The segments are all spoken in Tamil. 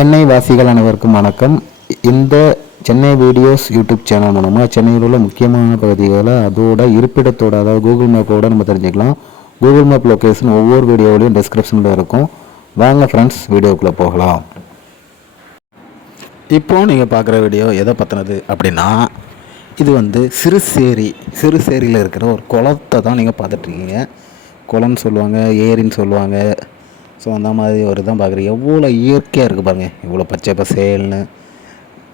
சென்னை வாசிகள் அனைவருக்கும் வணக்கம். இந்த சென்னை வீடியோஸ் யூடியூப் சேனல் மூலமாக சென்னையில் உள்ள முக்கியமான பகுதிகளை அதோட இருப்பிடத்தோட, அதாவது கூகுள் மேப்போட நம்ம தெரிஞ்சுக்கலாம். கூகுள் மேப் லொக்கேஷன் ஒவ்வொரு வீடியோவிலையும் டிஸ்கிரிப்ஷனில் இருக்கும். வாங்க ஃப்ரெண்ட்ஸ், வீடியோக்குள்ளே போகலாம். இப்போது நீங்கள் பார்க்குற வீடியோ எதை பற்றினது அப்படின்னா, இது சிறுசேரியில் இருக்கிற ஒரு குளத்தை தான் நீங்கள் பார்த்துட்ருக்கீங்க. குளம்னு சொல்லுவாங்க, ஏரின்னு சொல்லுவாங்க. ஸோ அந்த மாதிரி ஒரு தான் பார்க்குறீங்க. எவ்வளோ இயற்கையாக இருக்குது பாருங்கள், இவ்வளோ பச்சை பசேல்னு.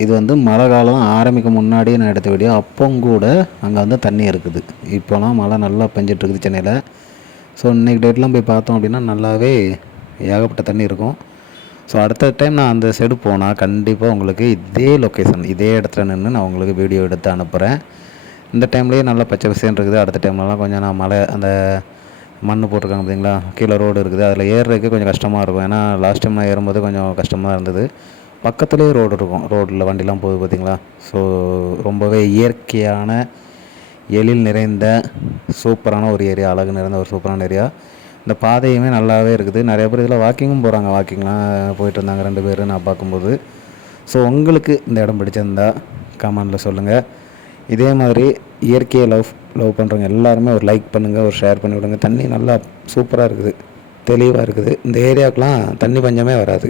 இது மழை காலம் ஆரம்பிக்க முன்னாடியே நான் எடுத்த வீடியோ. அப்போங்கூட அங்கே தண்ணி இருக்குது. இப்போலாம் மழை நல்லா பெஞ்சிட்ருக்குது சென்னையில். ஸோ இன்றைக்கி டேட்லாம் போய் பார்த்தோம் அப்படின்னா நல்லாவே ஏகப்பட்ட தண்ணி இருக்கும். ஸோ அடுத்த டைம் நான் அந்த சைடு போனால் கண்டிப்பாக உங்களுக்கு இதே லொக்கேஷன், இதே இடத்துல நின்று நான் உங்களுக்கு வீடியோ எடுத்து அனுப்புகிறேன். இந்த டைம்லேயே நல்லா பச்சை பசேன்னு இருக்குது. அடுத்த டைம்லலாம் கொஞ்சம் நான் மழை அந்த மண் போட்டிருக்காங்க பார்த்தீங்களா, கீழே ரோடு இருக்குது, அதில் ஏறுறதுக்கு கொஞ்சம் கஷ்டமாக இருக்கும். ஏன்னா லாஸ்ட் டைம் நான் ஏறும்போது கொஞ்சம் கஷ்டமாக இருந்தது. பக்கத்துலேயே ரோடு இருக்கும், ரோட்டில் வண்டிலாம் போகுது பார்த்தீங்களா. ஸோ ரொம்பவே இயற்கையான, எழில் நிறைந்த சூப்பரான ஒரு ஏரியா, அழகு நிறைந்த ஒரு சூப்பரான ஏரியா. இந்த பாதையுமே நல்லாவே இருக்குது. நிறைய பேர் இதில் வாக்கிங்கும் போகிறாங்க. வாக்கிங்லாம் போயிட்டு இருந்தாங்க 2 பேர் நான் பார்க்கும்போது. ஸோ உங்களுக்கு இந்த இடம் பிடிச்சிருந்தா கமெண்டில் சொல்லுங்கள். இதே மாதிரி இயற்கையை லவ் பண்ணுறவங்க எல்லாருமே ஒரு லைக் பண்ணுங்கள், ஒரு ஷேர் பண்ணி விடுங்க. தண்ணி நல்லா சூப்பராக இருக்குது, தெளிவாக இருக்குது. இந்த ஏரியாவுக்குலாம் தண்ணி பஞ்சமே வராது.